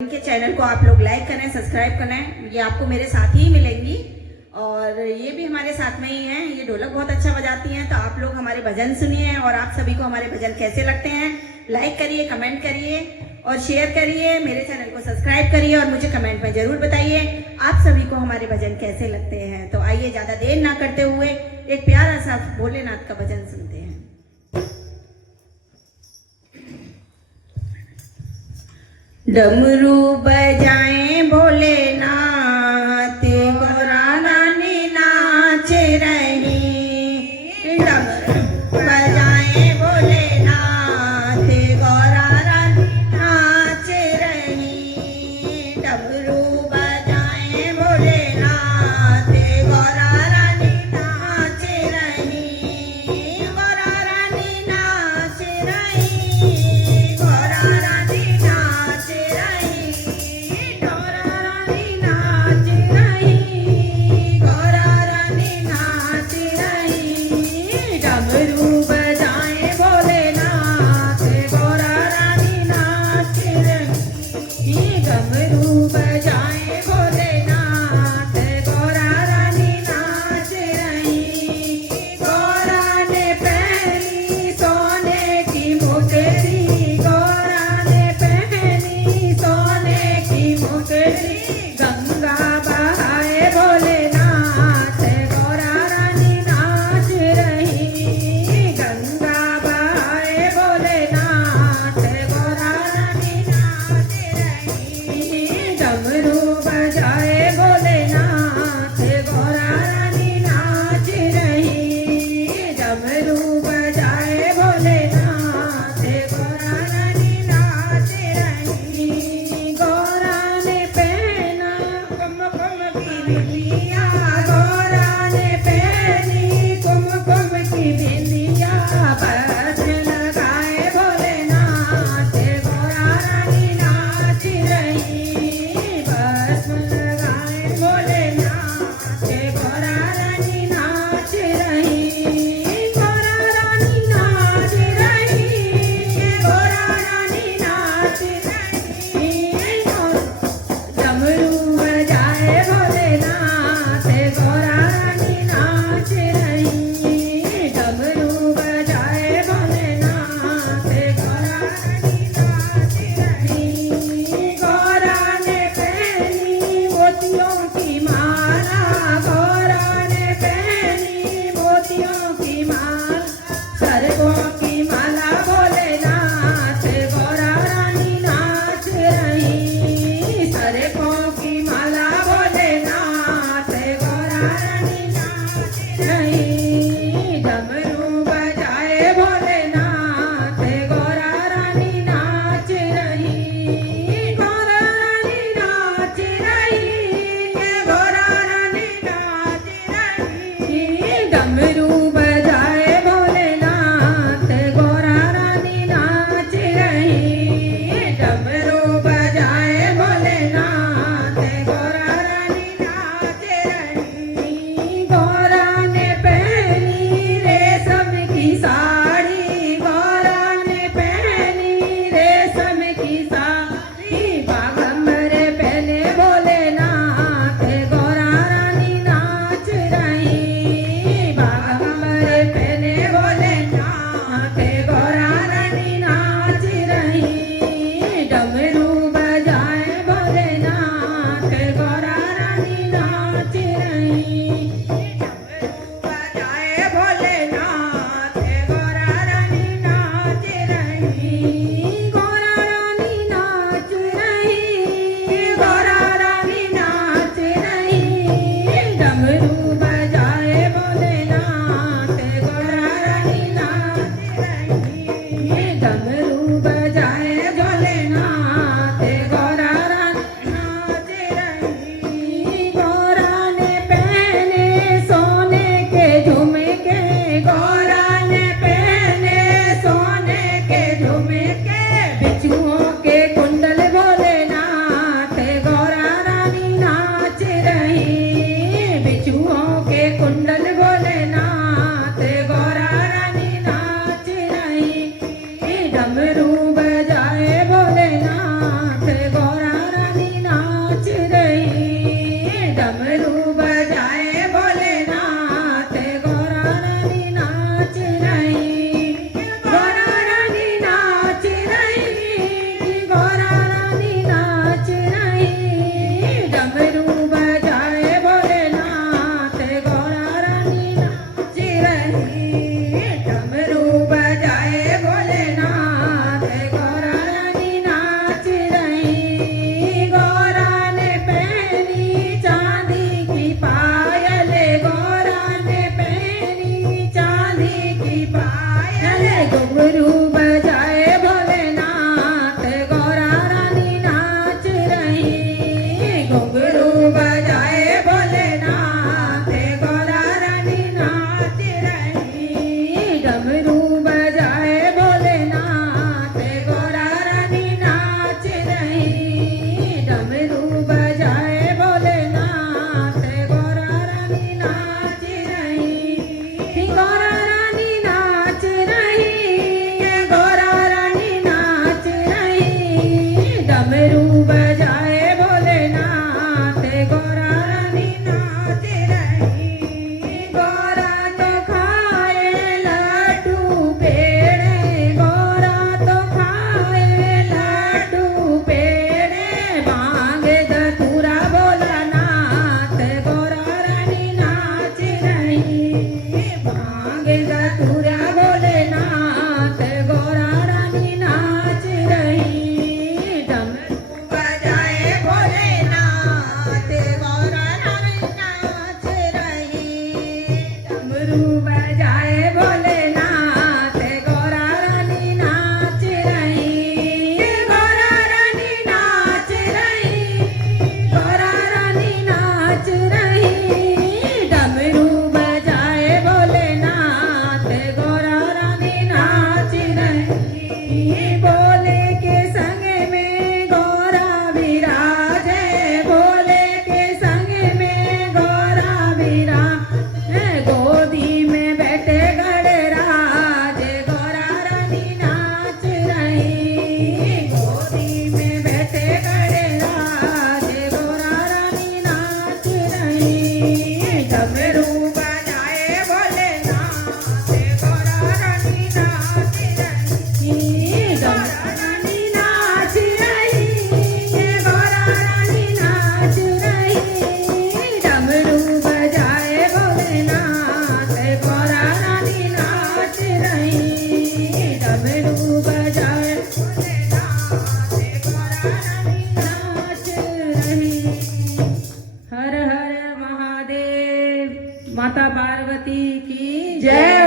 इनके चैनल को आप लोग लाइक करें, सब्सक्राइब करें। ये आपको मेरे साथ ही मिलेंगी और ये भी हमारे साथ में ही हैं। ये ढोलक बहुत अच्छा बजाती हैं। तो आप लोग हमारे भजन सुनिए और आप सभी को हमारे भजन कैसे लगते हैं लाइक करिए, कमेंट करिए और शेयर करिए। मेरे चैनल को सब्सक्राइब करिए और मुझे कमेंट में जरूर बताइए आप सभी को हमारे भजन कैसे लगते हैं। तो आइए ज़्यादा देर ना करते हुए एक प्यारा सा भोलेनाथ का भजन सुनते हैं। डमरू बजाएं भोलेनाथ, गोरा रानी नाच रही। डमरू बजाएं भोलेनाथ, गोरा रानी नाच रही। डमरू बजाएं भोलेनाथ, गोरा रानी नाच रही। गोरा रानी नाच रही। गोरा रानी नाच माता पार्वती की जय।